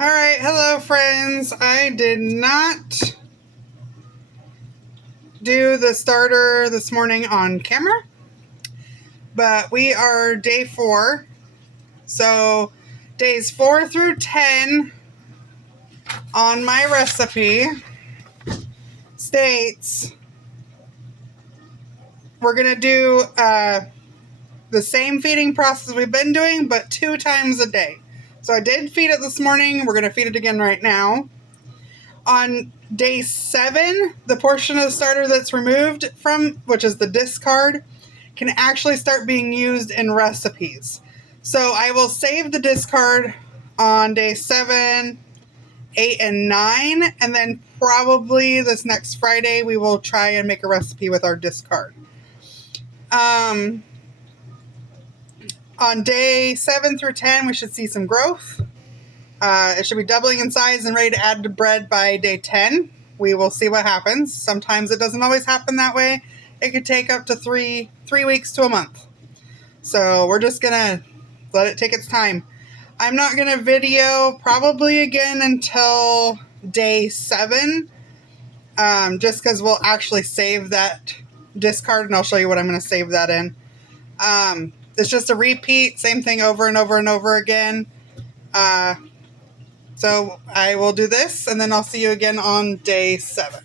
All right, hello friends. I did not do the starter this morning on camera, but we are day 4. So days 4 through 10 on my recipe states we're going to do the same feeding process we've been doing, but 2 times a day. So I did feed it this morning. We're going to feed it again right now. On day 7, the portion of the starter that's removed from, which is the discard, can actually start being used in recipes. So I will save the discard on day 7, 8, and 9, and then probably this next Friday we will try and make a recipe with our discard. On day 7 through 10, we should see some growth. It should be doubling in size and ready to add to bread by day 10. We will see what happens. Sometimes it doesn't always happen that way. It could take up to three weeks to a month. So we're just going to let it take its time. I'm not going to video probably again until day 7, just because we'll actually save that discard, and I'll show you what I'm going to save that in. It's just a repeat, same thing over and over and over again. So I will do this, and then I'll see you again on day 7.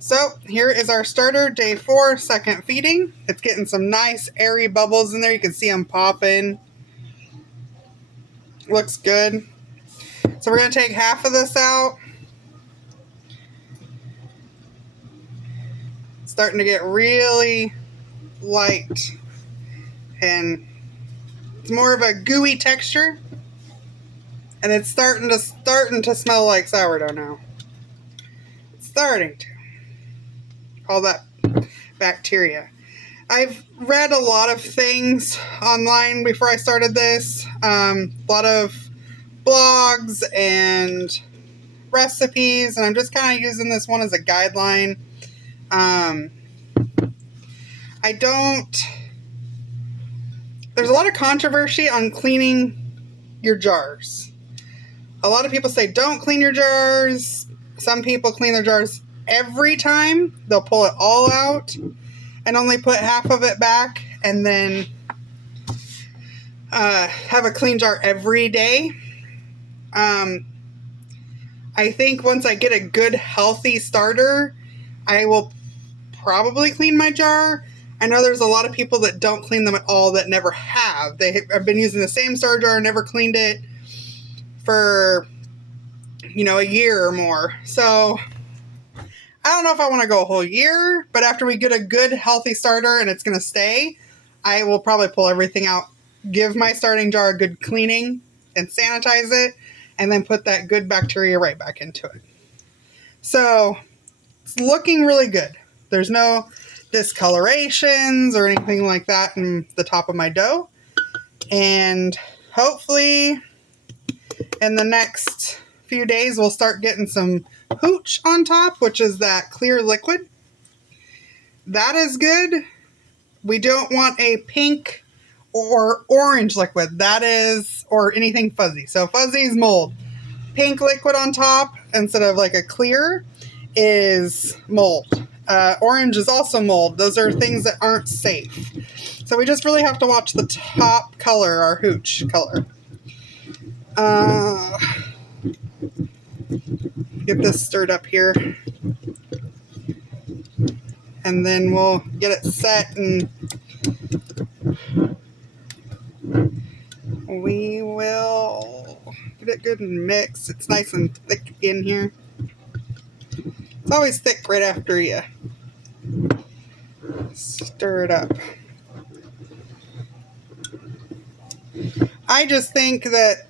So here is our starter, day 4, second feeding. It's getting some nice airy bubbles in there. You can see them popping. Looks good. So we're going to take half of this out. It's starting to get really light, and it's more of a gooey texture. And it's starting to smell like sourdough now. It's starting to. All that bacteria. I've read a lot of things online before I started this. A lot of blogs and recipes, and I'm just kind of using this one as a guideline. There's a lot of controversy on cleaning your jars. A lot of people say don't clean your jars. Some people clean their jars every time. They'll pull it all out and only put half of it back, and then have a clean jar every day. I think once I get a good healthy starter, I will probably clean my jar. I know there's a lot of people that don't clean them at all, that never have. They have been using the same starter jar, never cleaned it for, a year or more. So I don't know if I want to go a whole year, but after we get a good healthy starter and it's going to stay, I will probably pull everything out, give my starting jar a good cleaning and sanitize it, and then put that good bacteria right back into it. So it's looking really good. There's no discolorations or anything like that in the top of my dough. And hopefully in the next few days we'll start getting some hooch on top, which is that clear liquid. That is good. We don't want a pink or orange liquid. That is, or anything fuzzy. So fuzzy is mold. Pink liquid on top instead of like a clear is mold. Orange is also mold. Those are things that aren't safe. So we just really have to watch the top color, our hooch color. Get this stirred up here. And then we'll get it set, and we will get it good and mixed. It's nice and thick in here. It's always thick right after you stir it up. I just think that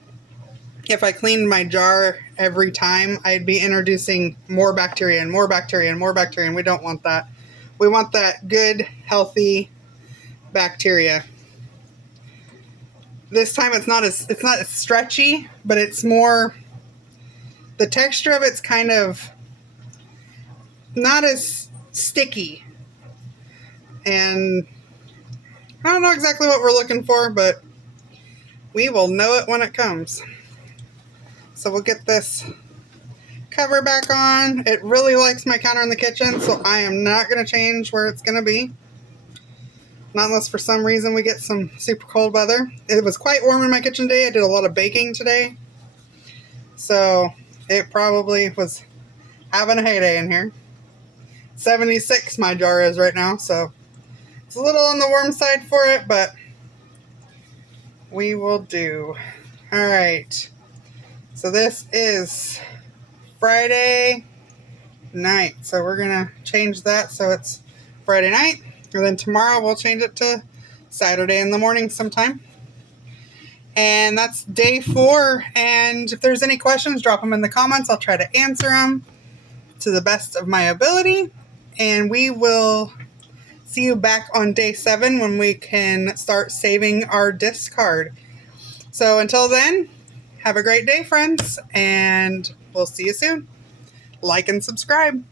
if I cleaned my jar every time, I'd be introducing more bacteria and more bacteria and more bacteria, and we don't want that. We want that good, healthy bacteria. This time it's not as stretchy, but it's more, the texture of it's kind of not as sticky. And I don't know exactly what we're looking for, but we will know it when it comes. So we'll get this cover back on. It really likes my counter in the kitchen, so I am not going to change where it's going to be. Not unless for some reason we get some super cold weather. It was quite warm in my kitchen today. I did a lot of baking today. So it probably was having a heyday in here. 76 my jar is right now, so it's a little on the warm side for it, but we will do. All right. So this is Friday night. So we're going to change that so it's Friday night. And then tomorrow we'll change it to Saturday in the morning sometime. And that's day 4. And if there's any questions, drop them in the comments. I'll try to answer them to the best of my ability. And we will see you back on day 7 when we can start saving our discard. So until then, have a great day, friends, and we'll see you soon. Like and subscribe.